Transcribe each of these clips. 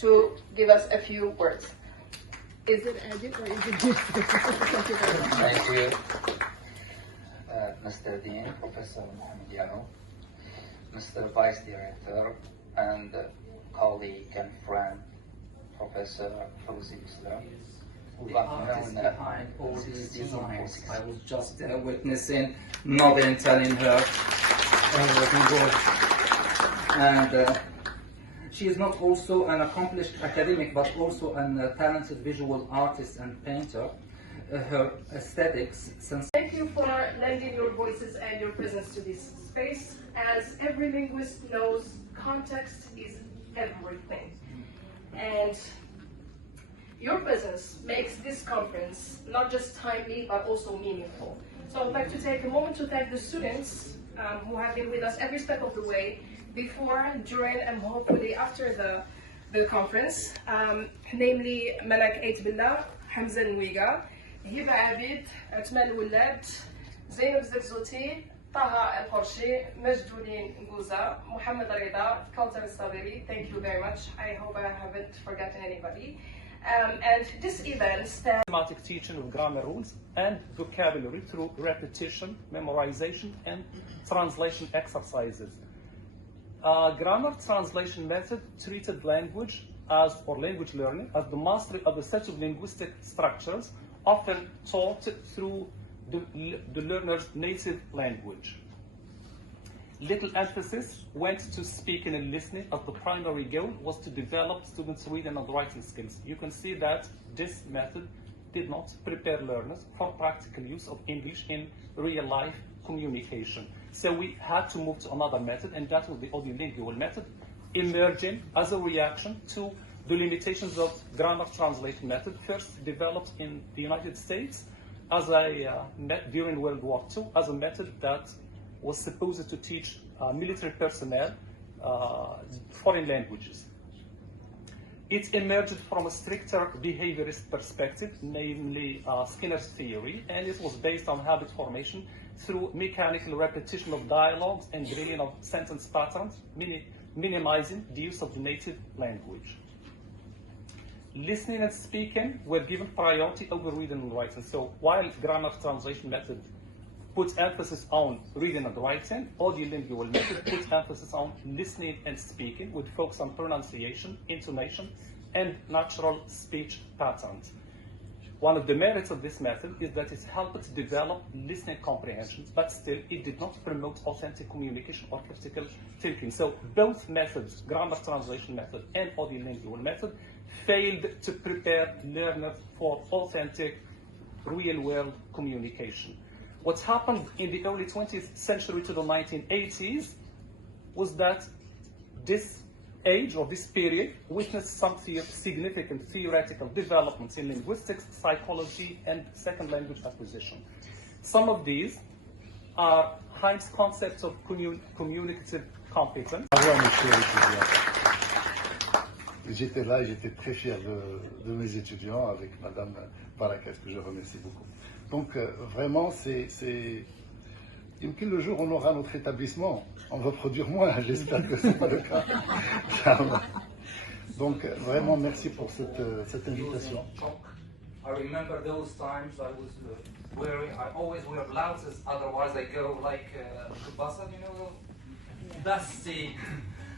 to give us a few words. Is it edit or is it different? Thank you very much. Thank you, Mr. Dean, Professor Mohamed, Mr. Vice Director, and colleague and friend, Professor Fawzi Islam. The artist behind all these designs. I was just witnessing, nodding, telling her everything good. And she is not also an accomplished academic, but also a talented visual artist and painter. Her aesthetics, Thank you for lending your voices and your presence to this space. As every linguist knows, context is everything. And your presence makes this conference not just timely, but also meaningful. So I'd like to take a moment to thank the students who have been with us every step of the way, before, during, and hopefully after the conference, namely Malak Ait Billah, Hamza Nwiga, Hiba Abid, Atmal Wulad, Zainab Zerzuti, Taha El-Qorshi, Majdoudin Ngouza, Mohammed Rida, Kautar Sabiri. Thank you very much. I hope I haven't forgotten anybody. And this event stands systematic teaching of grammar rules and vocabulary through repetition, memorization, and translation exercises. Grammar translation method treated language or language learning as the mastery of a set of linguistic structures, often taught through the learner's native language. Little emphasis went to speaking and listening, as the primary goal was to develop students' reading and writing skills. You can see that this method did not prepare learners for practical use of English in real-life communication. So we had to move to another method, and that was the audiolingual method, emerging as a reaction to the limitations of grammar translation method, first developed in the United States during World War II as a method that was supposed to teach military personnel foreign languages. It emerged from a stricter behaviorist perspective, namely Skinner's theory, and it was based on habit formation through mechanical repetition of dialogues and drilling of sentence patterns, minimizing the use of the native language. Listening and speaking were given priority over reading and writing. So while grammar translation method put emphasis on reading and writing, audiolingual method put emphasis on listening and speaking with focus on pronunciation, intonation, and natural speech patterns. One of the merits of this method is that it helped develop listening comprehension, but still it did not promote authentic communication or critical thinking. So both methods, grammar translation method and audiolingual method, failed to prepare learners for authentic real-world communication. What happened in the early 20th century to the 1980s was that this age or this period witnessed some significant theoretical developments in linguistics, psychology, and second language acquisition. Some of these are Heinz's concepts of communicative competence. J'étais là et j'étais très fier de mes étudiants avec Madame Barakat, que je remercie beaucoup. Donc vraiment, le jour où on aura notre établissement, on va produire moins, j'espère que ce n'est pas le cas. Donc vraiment, merci pour cette invitation. I remember those times I was I always wear blouses, otherwise I go like kubasa, dusty,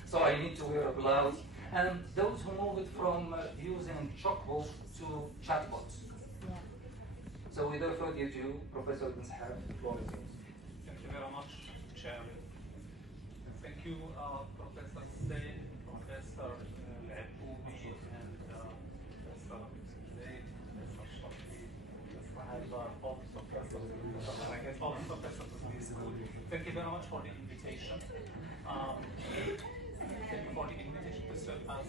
so I need to wear a blouse. And those who moved from using chalkboard to chatbots. Yeah. So without further ado, Professor Ibn Sahab, the floor is yours. Thank you very much, Chair. Thank you, Professor Said, Professor Al-Aboubi, and Professor Zaid, Professor Shafi, Professor Haidar, all the professors. Thank you very much for the invitation. Thank you for the invitation to serve as